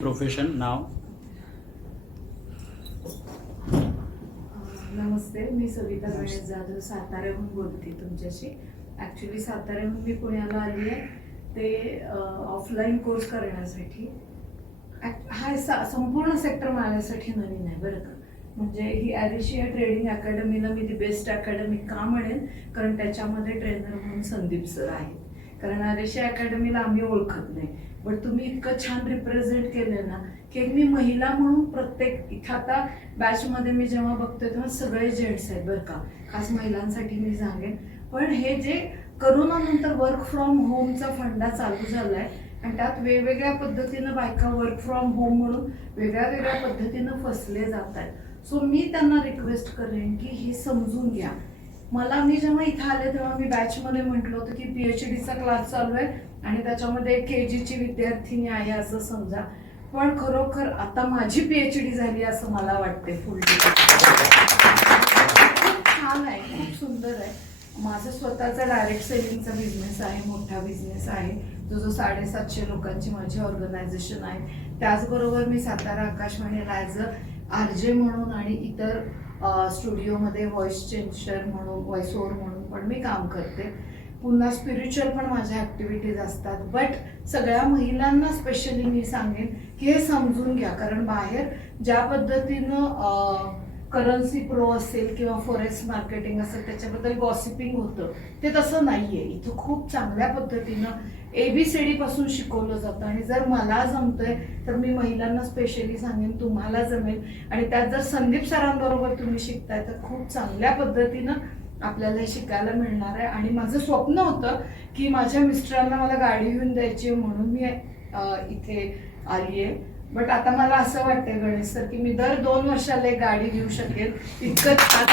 Profession नाव. नमस्ते, मी सविता गणेश जाधव साताऱ्याहून बोलते तुमच्याशी. Actually साताऱ्याहून मी पुण्याला आली आहे ते ऑफलाईन कोर्स करण्यासाठी. हा संपूर्ण सेक्टर माझ्यासाठी नवीन आहे बरं का. म्हणजे ही ॲरिशिया ट्रेडिंग अकॅडमीला मी दी बेस्ट अकॅडमी का म्हणेन, कारण त्याच्यामध्ये ट्रेनर म्हणून संदीप सर आहेत. कारण ॲरिशिया अकॅडमीला आम्ही ओळखत नाही, बट तुम्ही इतकं छान रिप्रेझेंट केलं ना की मी महिला म्हणून प्रत्येक इथं आता बॅचमध्ये मी जेव्हा बघतोय तेव्हा सगळे जेंट्स आहेत बरं का, खास महिलांसाठी मी सांगेन. पण हे जे करोनानंतर वर्क फ्रॉम होमचा फंडा चालू झाला आहे आणि त्यात वेगवेगळ्या पद्धतीनं बायका वर्क फ्रॉम होम म्हणून वेगळ्या वेगळ्या पद्धतीनं फसले जात आहेत. सो मी त्यांना रिक्वेस्ट करेन की हे समजून घ्या. मी जेव्हा इथं आले तेव्हा मी बॅचमध्ये म्हटलं होतं की PhDचा क्लास चालू आहे आणि त्याच्यामध्ये KGची विद्यार्थिनी आहे असं समजा. पण खरोखर आता माझी PhD झाली असं मला वाटते. फुल खूप छान आहे, खूप सुंदर आहे. माझं स्वतःचा डायरेक्ट सेलिंगचा बिझनेस आहे, मोठा बिझनेस आहे जो 750 लोकांची माझी ऑर्गनायझेशन आहे. त्याचबरोबर मी सातारा आकाशवाणीला ॲज RJ म्हणून आणि इतर स्टुडिओमध्ये व्हॉइस चेंजर म्हणून, व्हॉइस ओव्हर म्हणून पण मी काम करते. पुन्हा स्पिरिच्युअल पण माझ्या ॲक्टिव्हिटीज असतात. बट सगळ्या महिलांना स्पेशली मी सांगेन की हे समजून घ्या, कारण बाहेर ज्या पद्धतीनं करन्सी प्रो असेल किंवा फॉरेक्स मार्केटिंग असेल त्याच्याबद्दल गॉसिपिंग होतं ते तसं नाही आहे. इथं खूप चांगल्या पद्धतीनं ABCD पासून शिकवलं जातं आणि जर मला जमतंय तर मी महिलांना स्पेशली सांगेन तुम्हाला जमेल. आणि त्यात जर संदीप सरांबरोबर तुम्ही शिकताय तर खूप चांगल्या पद्धतीनं आपल्याला हे शिकायला मिळणार आहे. आणि माझं स्वप्न होतं की माझ्या मिस्टरांना मला गाडी घेऊन द्यायची म्हणून मी इथे आली आहे. बट आता मला असं वाटतंय गणेश सर की मी दर 2 वर्षाला एक गाडी घेऊ शकेल, इतकं छान.